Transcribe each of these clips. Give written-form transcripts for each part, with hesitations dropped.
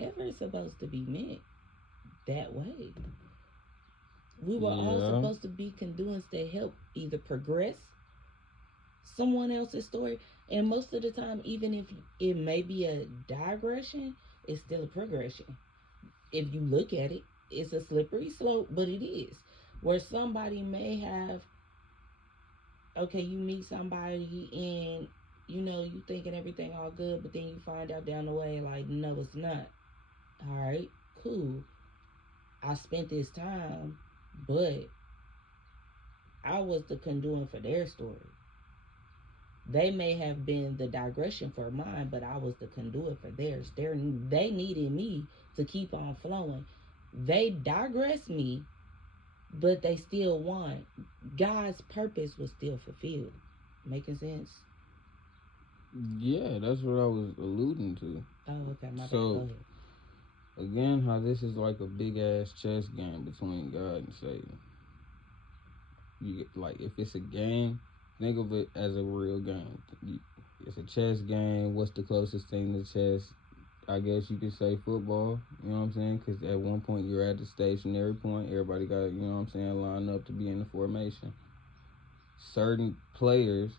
never supposed to be meant that way. We were all Yeah. supposed to be conduits that help either progress someone else's story. And most of the time, even if it may be a digression, it's still a progression. If you look at it, it's a slippery slope, but it is. Where somebody may have, okay, you meet somebody and you thinking everything all good, but then you find out down the way, like, no, it's not. All right, cool. I spent this time, but I was the conduit for their story. They may have been the digression for mine, but I was the conduit for theirs. They needed me to keep on flowing. They digressed me, but they still won. God's purpose was still fulfilled. Making sense? Yeah, that's what I was alluding to. Oh, okay, my bad. Go So ahead. again, how this is like a big ass chess game between God and Satan. You like if it's a game, think of it as a real game. It's a chess game. What's the closest thing to chess? I guess you could say football. You know what I'm saying? Because at one point you're at the stationary point. Everybody got what I'm saying, line up to be in the formation. Certain players,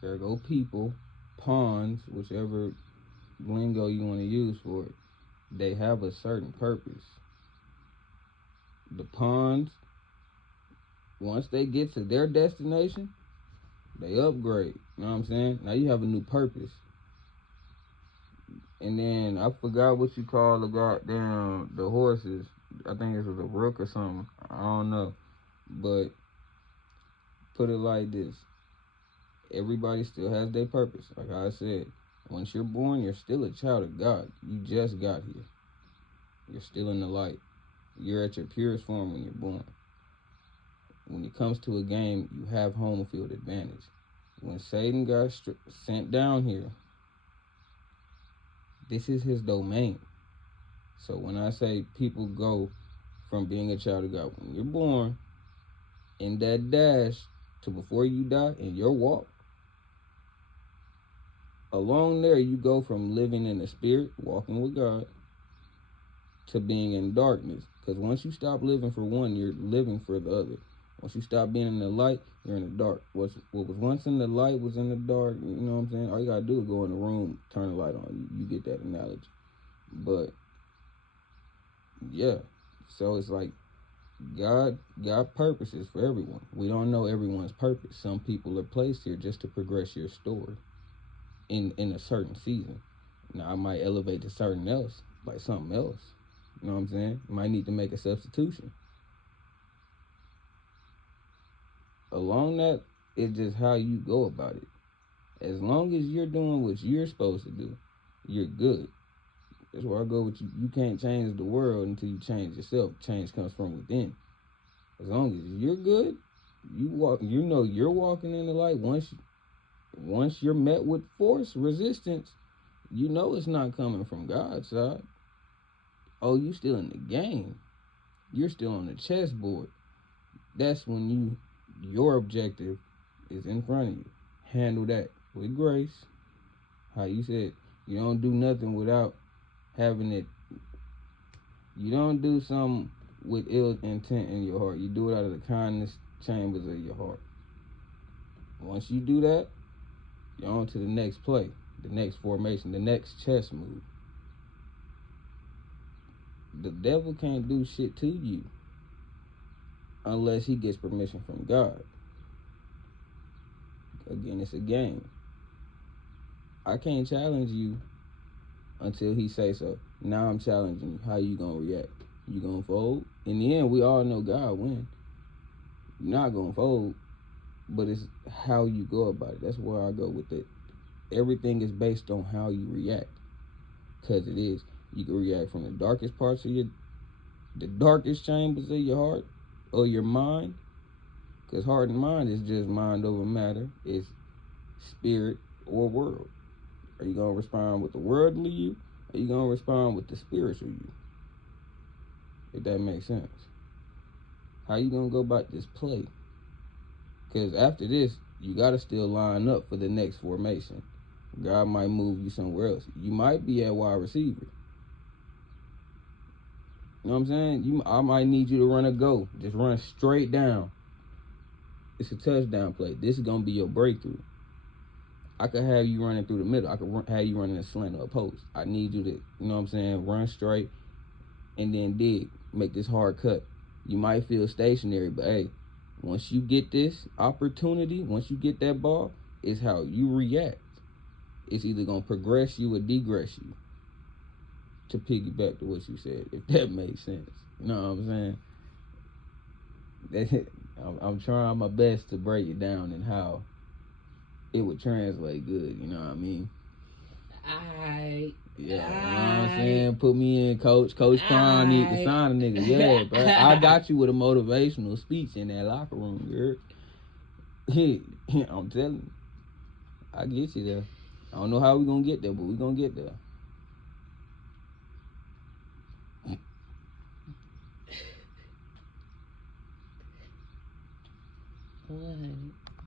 there go people, pawns, whichever lingo you want to use for it. They have a certain purpose. The pawns, once they get to their destination, they upgrade. You know what I'm saying? Now you have a new purpose. And then I forgot what you call the goddamn the horses. I think it was a rook or something. I don't know. But put it like this. Everybody still has their purpose. Like I said, once you're born, you're still a child of God. You just got here. You're still in the light. You're at your purest form when you're born. When it comes to a game, you have home field advantage. When Satan got sent down here, this is his domain. So when I say people go from being a child of God, when you're born, in that dash to before you die, in your walk, along there you go from living in the spirit, walking with God, to being in darkness. Because once you stop living for one, you're living for the other. Once you stop being in the light, you're in the dark. What was once in the light was in the dark. You know what I'm saying? All you gotta do is go in the room, turn the light on. You get that analogy. But yeah, so it's like God purposes for everyone. We don't know everyone's purpose. Some people are placed here just to progress your story in a certain season. Now I might elevate to something else, like something else. You know what I'm saying? Might need to make a substitution. Along that, it's just how you go about it. As long as you're doing what you're supposed to do, you're good. That's where I go with you. You can't change the world until you change yourself. Change comes from within. As long as you're good, you know you're walking in the light. Once you're met with force, resistance, you know it's not coming from God's side. Oh, you still in the game. You're still on the chessboard. That's when your objective is in front of you. Handle that with grace. How you said, you don't do nothing without having it. You don't do something with ill intent in your heart. You do it out of the kindness chambers of your heart. Once you do that, you're on to the next play, the next formation, the next chess move. The devil can't do shit to you unless he gets permission from God. Again, it's a game. I can't challenge you until he say so. Now I'm challenging you. How you gonna react? You gonna fold? In the end, we all know God win. You're not gonna fold, but it's how you go about it. That's where I go with it. Everything is based on how you react, because it is. You can react from the darkest parts of the darkest chambers of your heart or your mind, because heart and mind is just mind over matter. It's spirit or world. Are you gonna respond with the worldly you? Or are you gonna respond with the spiritual you? If that makes sense. How you gonna go about this play? Because after this, you gotta still line up for the next formation. God might move you somewhere else. You might be at wide receiver. You know what I'm saying? I might need you to run a go. Just run straight down. It's a touchdown play. This is gonna be your breakthrough. I could have you running through the middle. I could have you running a slant or a post. I need you to, you know what I'm saying, run straight and then dig. Make this hard cut. You might feel stationary, but hey, once you get this opportunity, once you get that ball, it's how you react. It's either gonna progress you or degress you. To piggyback to what you said, if that makes sense. You know what I'm saying? I'm trying my best to break it down and how it would translate good, you know what I mean? Yeah, you know what I'm saying? Put me in, coach. Coach Prime need to sign a nigga. Yeah, bro. I got you with a motivational speech in that locker room, girl. I'm telling you. I get you there. I don't know how we gonna get there, but we gonna get there. What?